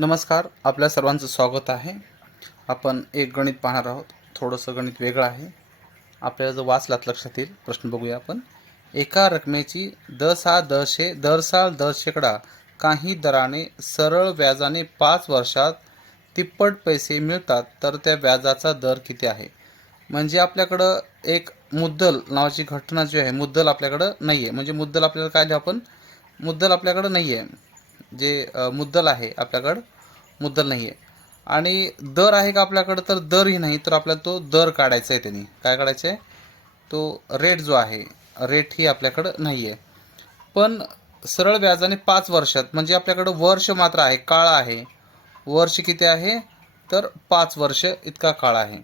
नमस्कार आपल्या सर्वांचं स्वागत आहे. आपण एक गणित पाहणार आहोत. थोडंसं गणित वेगळं आहे. आपल्याला जर वाचलात लक्षात येईल प्रश्न बघूया आपण. एका रकमेची दसा दशे दर साल दर शेकडा काही दराने सरळ व्याजाने पाच वर्षात तिप्पट पैसे मिळतात तर त्या व्याजाचा दर किती आहे? म्हणजे आपल्याकडं एक मुद्दल नावाची घटना जी आहे मुद्दल आपल्याकडं नाही आहे म्हणजे मुद्दल आपल्याला काय लिहू आपण? मुद्दल आपल्याकडं नाही आहे जे मुद्दल आहे आपल्याकडं मुद्दल नाही आहे आणि दर आहे का आपल्याकडं? तर दरही नाही तर आपल्याला तो दर काढायचा आहे त्यांनी. काय काढायचं आहे तो रेट जो आहे रेट ही आपल्याकडं नाही आहे पण सरळ व्याजाने पाच वर्षात म्हणजे आपल्याकडं वर्ष मात्र आहे काळ आहे. वर्ष किती आहे? तर पाच वर्ष इतका काळ आहे.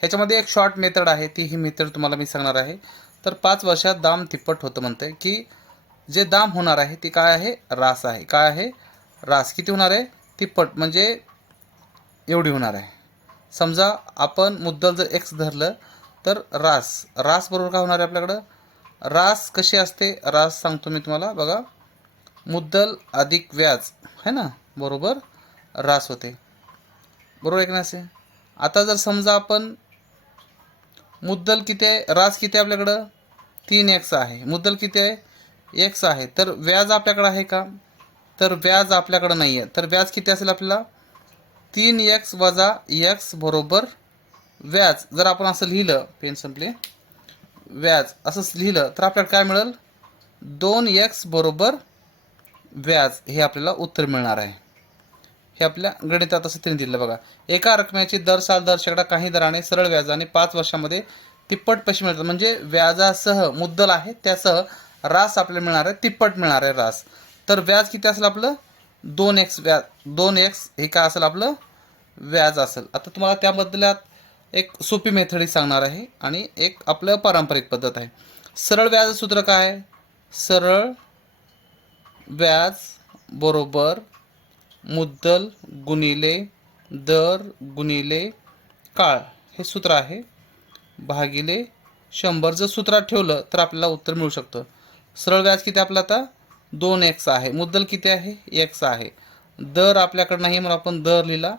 ह्याच्यामध्ये एक शॉर्ट मेथड आहे ती ही मेथड तुम्हाला मी सांगणार आहे. तर पाच वर्षात दाम तिप्पट होतं म्हणते की जे दाम होणार आहे ती काय आहे? रास आहे. काय आहे? रास. किती होणार आहे? तिप्पट. म्हणजे एवढी होणार आहे. समजा आपण मुद्दल जर एक्स धरलं तर रास. रास बरोबर काय होणार आहे आपल्याकडं? रास कशी असते? रास सांगतो मी तुम्हाला. बघा. मुद्दल अधिक व्याज. है ना? बरोबर? रास होते. बरोबर एक की असे? आता जर समजा आपण मुद्दल किती आहे? रास किती आहे आपल्याकडं? तीन एक्स आहे. मुद्दल किती आहे? एक्स आहे. तर व्याज आपल्याकडं आहे का? तर व्याज आपल्याकडं नाही आहे तर व्याज किती असेल आपल्याला? तीन एक्स वजा एक्स बरोबर व्याज. जर आपण असं लिहिलं पेन संपले. व्याज. असं लिहिलं तर आपल्याला काय मिळेल? दोन एक्स बरोबर व्याज. हे आपल्याला उत्तर मिळणार आहे. हे आपल्या गणितात असं त्यांनी दिलं बघा. एका रकमेची दर साल दर शेकडा काही दराने सरळ व्याजाने पाच वर्षामध्ये तिप्पट पैसे मिळतात. म्हणजे व्याजासह मुद्दल आहे त्यासह रास आपल्याला मिळणार आहे तिप्पट मिळणार आहे रास. तर व्याज किती असेल आपलं? दोन एक्स व्याज दोन एक्स हे काय असेल आपलं? व्याज असेल. आता तुम्हाला त्याबद्दलात एक सोपी मेथडी सांगणार आहे आणि एक आपलं पारंपरिक पद्धत आहे. सरळ व्याज सूत्र काय आहे? सरळ व्याज बरोबर मुद्दल गुणिले दर गुणिले काळ. हे सूत्र आहे. भागिले शंभर. जर सूत्रात ठेवलं तर आपल्याला उत्तर मिळू शकतं. सरळ व्याज किती आपलं आता? दोन एक्स आहे. मुद्दल किती आहे? एक्स आहे. दर आपल्याकडं नाही म्हणून आपण दर लिहिला.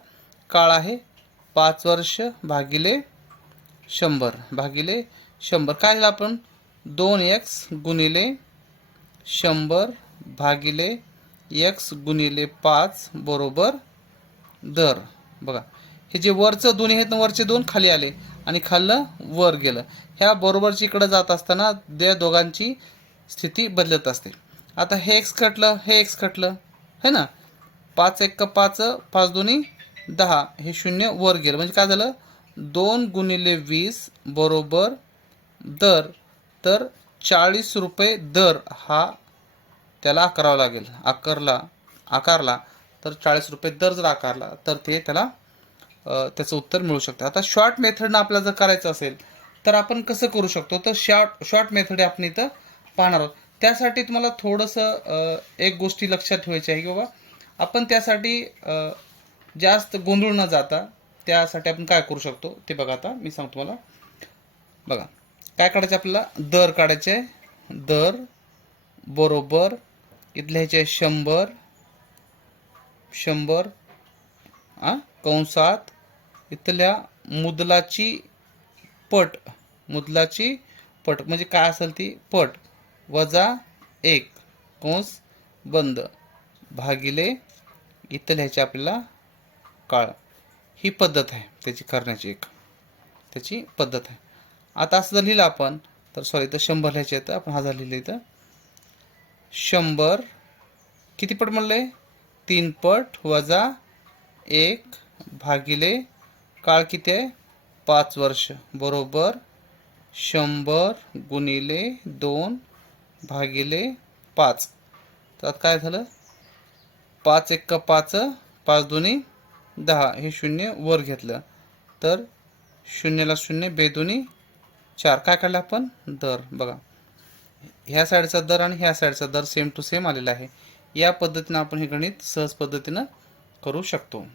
काळ आहे पाच वर्ष भागिले शंभर. भागिले शंभर. काय लिहिलं आपण? दोन एक्स गुणिले शंभर भागिले एक्स गुणिले पाच बरोबर दर. बघा. हे जे वरचं दोन्ही आहेत ना वरचे दोन खाली आले आणि खाल्लं वर गेलं. ह्या बरोबरची इकडं जात असताना त्या दोघांची स्थिती बदलत असते. आता हे एक्स कटलं हे एक्स कटलं है ना? पाच एक पाच पाच दोन्ही दहा हे शून्य वर गेलं. म्हणजे काय झालं? दोन गुणिले वीस बरोबर दर तर चाळीस रुपये दर हा त्याला आकारावा लागेल. आकारला आकारला तर चाळीस रुपये दर जर आकारला तर ते त्याला त्याचं उत्तर मिळू शकतं. आता शॉर्ट मेथडनं आपल्याला जर करायचं असेल तर आपण कसं करू शकतो? तर शॉर्ट शॉर्ट मेथड आपण इथं. पाहणार आहोत. त्यासाठी तुम्हाला थोडंसं एक गोष्टी लक्षात ठेवायची आहे की बाबा आपण त्यासाठी जास्त गोंधळ न जाता त्यासाठी आपण काय करू शकतो ते बघा आता. मी सांगतो तुम्हाला. बघा काय काढायचं आपल्याला? दर काढायचे. आहे. दर बरोबर इथल्या ह्याचे शंभर शंभर आ कंसात इथल्या मुदलाची पट मुदलाची पट म्हणजे काय असेल ती पट. वजा एक. कंस बंद. भागिले इथं लिहायचे आपल्याला काळ. ही पद्धत आहे त्याची करण्याची एक. त्याची पद्धत आहे. आता असं जर लिहिलं आपण तर सॉरी इथं शंभर लिहायचे आहेत आपण हजार लिहिले इथं. शंभर किती पट म्हणले? तीन पट वजा एक भागिले काळ किती आहे? पाच वर्ष. बरोबर शंभर गुणिले दोन भागिले पाच. तर आता काय झालं? पाच एक पाच पाच दोन्ही दहा. हे शून्य वर घेतलं. तर शून्यला शून्य बेदोनी चार. काय काढलं आपण? दर. बघा. ह्या साईडचा दर आणि ह्या साईडचा दर सेम टू सेम आलेला आहे. या पद्धतीनं आपण हे गणित सहज पद्धतीनं करू शकतो.